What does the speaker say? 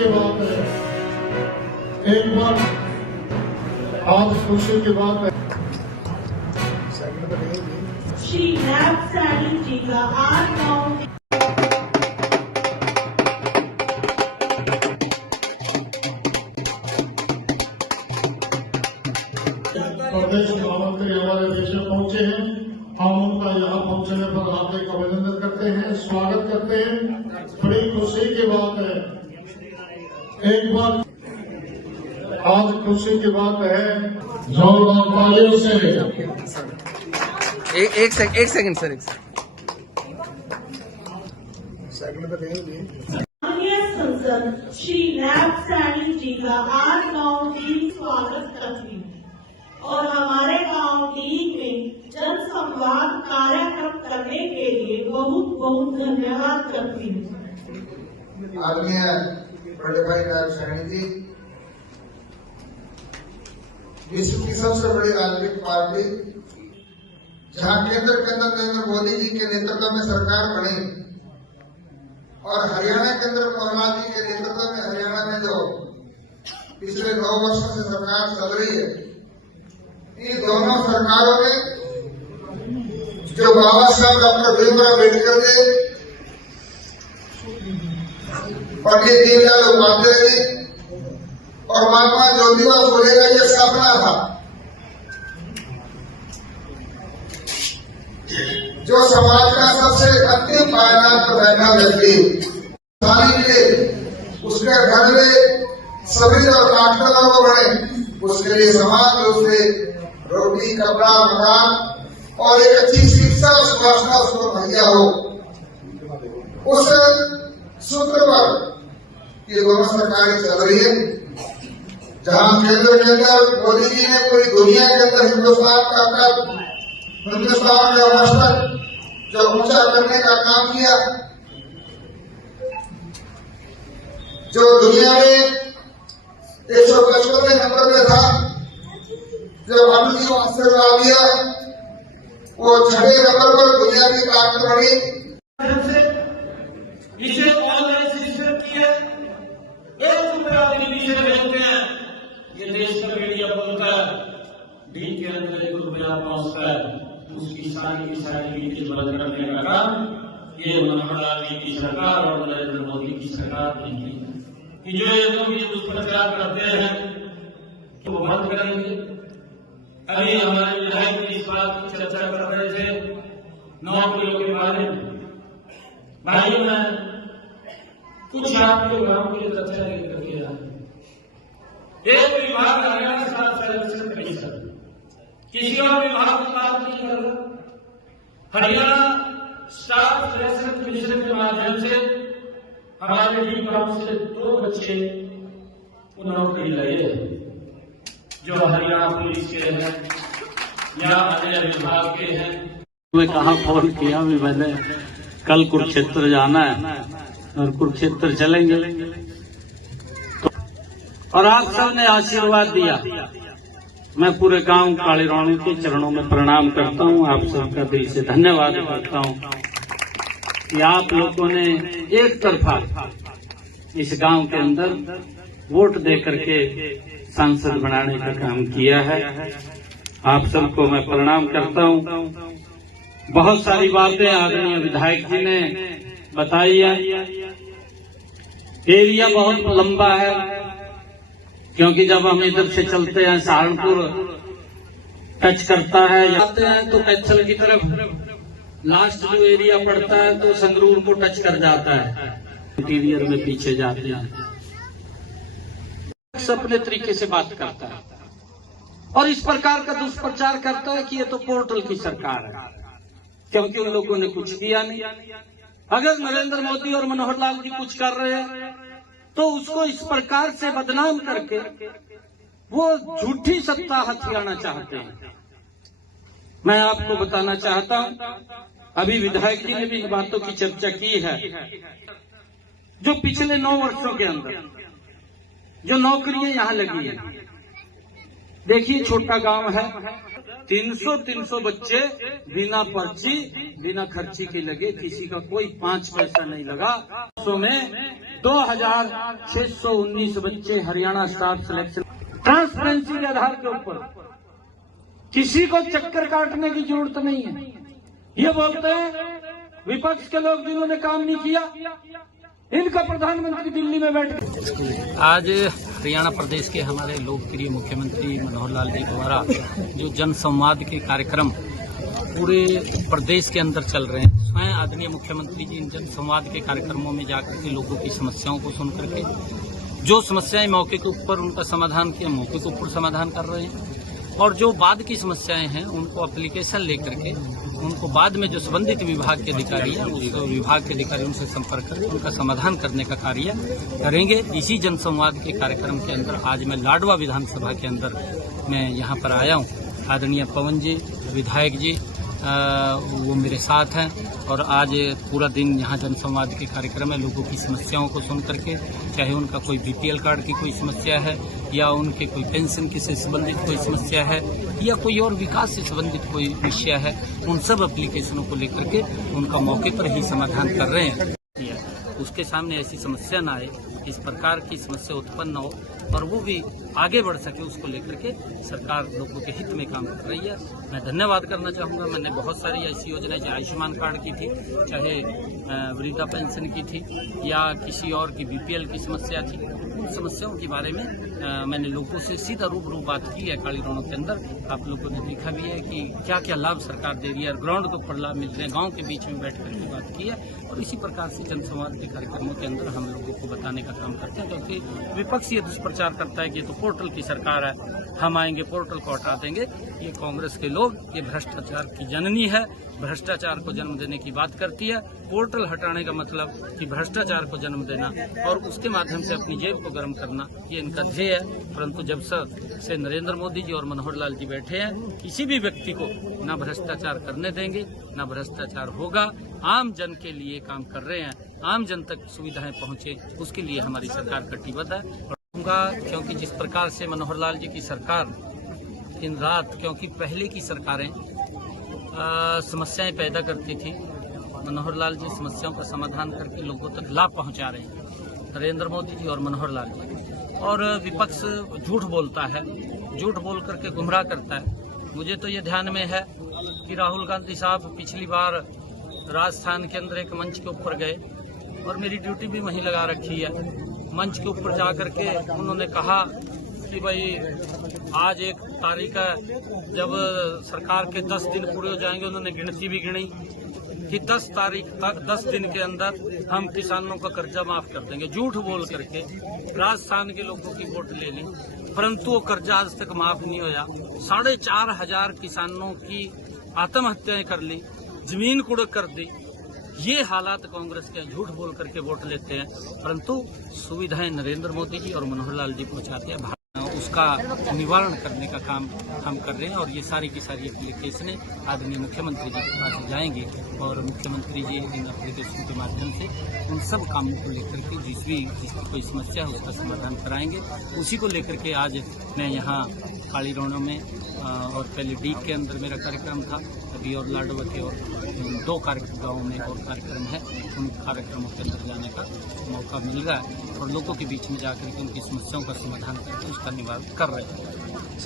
की बात है, एक बार आज खुशी की बात है। श्री नैब सैनी जी का आज गाँव प्रदेश महामंत्री हमारे देश में पहुंचे हैं। हम उनका यहाँ पहुंचने पर हार्दिक अभिनंदन करते हैं, स्वागत करते हैं। बड़ी खुशी की बात है, एक बार आज खुशी की बात है। जोरदार तालियों से एक सेकंड सर, माननीय संसद श्री नैब सैनी जी का आज गाँव टीम स्वागत करती है और हमारे गाँव टीम में जन संवाद कार्यक्रम करने के लिए बहुत बहुत धन्यवाद करती हूँ। आदरणीय बड़े भाई नैब सैनी जी विश्व की सबसे बड़ी राजनीतिक पार्टी, जहां केंद्र के अंदर नरेंद्र मोदी जी के नेतृत्व में सरकार बनी और हरियाणा के अंदर कमलनाथ जी के नेतृत्व में हरियाणा में जो पिछले 9 वर्षों से सरकार चल रही है, इन दोनों सरकारों में जो बाबा साहब डॉक्टर भीमराव अम्बेडकर जी, पंडित दीनदयाल उपाध्याय जी और महात्मा ज्योतिबा फुले का यह सपना था, जो समाज का सबसे अंतिम पायदान पर बैठा व्यक्ति के लिए उसके घर में सभी जो डॉक्टर लोग बने, उसके लिए समान रूप से रोटी, कपड़ा, मकान और एक अच्छी शिक्षा सुवासना उसको मुहैया हो। उस सूत्र पर ये दोनों सरकारें चल रही है, जहां केंद्र के अंदर मोदी जी ने पूरी दुनिया के अंदर हिंदुस्तान का मस्तक जो ऊंचा करने का काम किया, जो दुनिया में 155वें नंबर पे था, जब अमित जी को आशीर्वाद दिया, वो 6वें नंबर पर दुनिया की ताकत बढ़ी। इसे ऑनलाइन सिस्टम की है, 1 रुपया दिल्ली से भेजते हैं, ये देश का मीडिया बोलता है दिन के अंदर 1 रुपया पहुंचता है, उसकी सारी नीति बंद करने का काम ये मनोहरलाल जी की सरकार और नरेंद्र मोदी की सरकार ने की कि जो ये लोग दुष्प्रचार करते हैं तो वो बंद करेंगे। अभी हमारे विधायक इस बात की चर्चा कर रहे थे नौकरियों के बारे में। भाई मैं कुछ आपके गांव की चर्चा लेकर के आया। एक विभाग हरियाणा स्टाफ सिलेक्शन कमीशन, किसी और विभाग की बात नहीं कर रहा। हरियाणा स्टाफ सिलेक्शन कमीशन के माध्यम से हमारे डी गांव से 2 बच्चे नौकरी लगे जो हरियाणा पुलिस के हैं या अन्य विभाग के हैं। मैं कहा फोन किया भी मैंने कल कुरुक्षेत्र जाना है और कुरुक्षेत्र चलेंगे तो, और आप सबने आशीर्वाद दिया। मैं पूरे गांव काले राणू के चरणों में प्रणाम करता हूं, आप सबका दिल से धन्यवाद करता हूं कि आप लोगों ने एक तरफा इस गांव के अंदर वोट दे करके सांसद बनाने का काम किया है। आप सबको मैं प्रणाम करता हूं। बहुत सारी बातें आदरणीय विधायक जी ने बताई है। एरिया बहुत लंबा है, क्योंकि जब हम इधर से चलते हैं सहारनपुर टच करता है, जाते हैं तो कैथल की तरफ लास्ट जो एरिया पड़ता है तो संगरूर को टच कर जाता है, इंटीरियर में पीछे जाते हैं। अपने तरीके से बात करता है और इस प्रकार का दुष्प्रचार करता है कि ये तो पोर्टल की सरकार है, क्योंकि उन लोगों ने कुछ किया नहीं। अगर नरेंद्र मोदी और मनोहरलाल जी कुछ कर रहे हैं तो उसको इस प्रकार से बदनाम करके वो झूठी सत्ता हथियाना चाहते हैं। मैं आपको बताना चाहता हूं, अभी विधायक जी ने भी इन बातों की चर्चा की है। जो पिछले 9 वर्षों के अंदर जो नौकरियां यहां लगी है, देखिए छोटा गांव है, 300 बच्चे बिना पर्ची बिना खर्ची के लगे, किसी का कोई 5 पैसा नहीं लगा। सो में 2619 बच्चे हरियाणा स्टाफ सिलेक्शन ट्रांसपेरेंसी के आधार के ऊपर, किसी को चक्कर काटने की जरूरत नहीं है। ये बोलते हैं विपक्ष के लोग जिन्होंने काम नहीं किया, इनका प्रधानमंत्री दिल्ली में बैठ गए। आज हरियाणा प्रदेश के हमारे लोकप्रिय मुख्यमंत्री मनोहर लाल जी द्वारा जो जन संवाद के कार्यक्रम पूरे प्रदेश के अंदर चल रहे हैं, स्वयं आदरणीय मुख्यमंत्री जी इन जन संवाद के कार्यक्रमों में जाकर के लोगों की समस्याओं को सुन करके, जो समस्याएं मौके के ऊपर उनका समाधान किया, मौके के ऊपर समाधान कर रहे हैं, और जो बाद की समस्याएं हैं उनको एप्लीकेशन लेकर के उनको बाद में जो संबंधित विभाग के अधिकारी हैं उस विभाग के अधिकारियों से संपर्क करके उनका समाधान करने का कार्य करेंगे। इसी जन संवाद के कार्यक्रम के अंदर आज मैं लाडवा विधानसभा के अंदर मैं यहाँ पर आया हूँ। आदरणीय पवन जी विधायक जी वो मेरे साथ हैं, और आज पूरा दिन यहाँ जन संवाद के कार्यक्रम में लोगों की समस्याओं को सुन करके, चाहे उनका कोई बीपीएल कार्ड की कोई समस्या है या उनके कोई पेंशन की से संबंधित कोई समस्या है या कोई और विकास से संबंधित कोई विषय है, उन सब एप्लीकेशनों को लेकर के उनका मौके पर ही समाधान कर रहे हैं। उसके सामने ऐसी समस्या ना आए, इस प्रकार की समस्या उत्पन्न हो और वो भी आगे बढ़ सके, उसको लेकर के सरकार लोगों के हित में काम कर रही है। मैं धन्यवाद करना चाहूँगा। मैंने बहुत सारी ऐसी योजनाएं, चाहे आयुष्मान कार्ड की थी, चाहे वृद्धा पेंशन की थी या किसी और की बीपीएल की समस्या थी, उन समस्याओं के बारे में मैंने लोगों से सीधा रूबरू बात की है। काली रोनों के अंदर आप लोगों ने देखा भी है कि क्या क्या लाभ सरकार दे रही है, ग्राउंड के ऊपर लाभ मिल रहे हैं, गाँव के बीच में बैठ कर के बात की है। और इसी प्रकार से जनसंवाद के कार्यक्रमों के अंदर हम लोगों को बताने का काम करते हैं, क्योंकि विपक्ष ये दुष्प्रचार करता है कि ये तो पोर्टल की सरकार है, हम आएंगे पोर्टल को हटा देंगे। ये कांग्रेस के लोग, ये भ्रष्टाचार की जननी है, भ्रष्टाचार को जन्म देने की बात करती है। पोर्टल हटाने का मतलब कि भ्रष्टाचार को जन्म देना और उसके माध्यम से अपनी जेब को गर्म करना, ये इनका ध्येय है। परंतु जब से नरेंद्र मोदी जी और मनोहर लाल जी बैठे हैं, किसी भी व्यक्ति को ना भ्रष्टाचार करने देंगे, ना भ्रष्टाचार होगा। आम जन के लिए काम कर रहे हैं, आम जन तक सुविधाएं पहुंचे, उसके लिए हमारी सरकार कटिबद्ध है। क्योंकि जिस प्रकार से मनोहर लाल जी की सरकार दिन रात, क्योंकि पहले की सरकारें समस्याएं पैदा करती थी, मनोहर लाल जी समस्याओं का समाधान करके लोगों तक लाभ पहुंचा रहे हैं, नरेंद्र मोदी जी और मनोहर लाल जी। और विपक्ष झूठ बोलता है, झूठ बोल करके गुमराह करता है। मुझे तो ये ध्यान में है कि राहुल गांधी साहब पिछली बार राजस्थान के अंदर एक मंच के ऊपर गए और मेरी ड्यूटी भी वहीं लगा रखी है। मंच के ऊपर जाकर के उन्होंने कहा कि भाई आज एक तारीख है, जब सरकार के 10 दिन पूरे हो जाएंगे, उन्होंने गिनती भी गिनी कि 10 तारीख तक 10 दिन के अंदर हम किसानों का कर्जा माफ कर देंगे। झूठ बोल करके राजस्थान के लोगों की वोट ले ली, परंतु वो कर्जा आज तक माफ नहीं होया। 4,500 किसानों की आत्महत्याएं कर ली, जमीन कुड़क कर दी। ये हालात कांग्रेस के, झूठ बोल करके वोट लेते हैं, परंतु सुविधाएं नरेंद्र मोदी जी और मनोहर लाल जी पहुंचाते हैं। उसका निवारण करने का काम हम कर रहे हैं और ये सारी की सारी एप्लीकेशनें आदरणीय मुख्यमंत्री जी के पास जाएंगी और मुख्यमंत्री जी इन एप्लीकेशन के माध्यम से उन सब कामों को लेकर के जिसकी कोई समस्या है उसका समाधान कराएंगे। उसी को लेकर के आज मैं यहाँ काली रोनों में और पहले डीग के अंदर मेरा कार्यक्रम था, अभी और लाडवा के और 2 गाँवों में और कार्यक्रम है। उन कार्यक्रमों के अंदर जाने का मौका मिल रहा है और लोगों के बीच में जाकर के उनकी समस्याओं का समाधान करके उसका निवारण कर रहे हैं।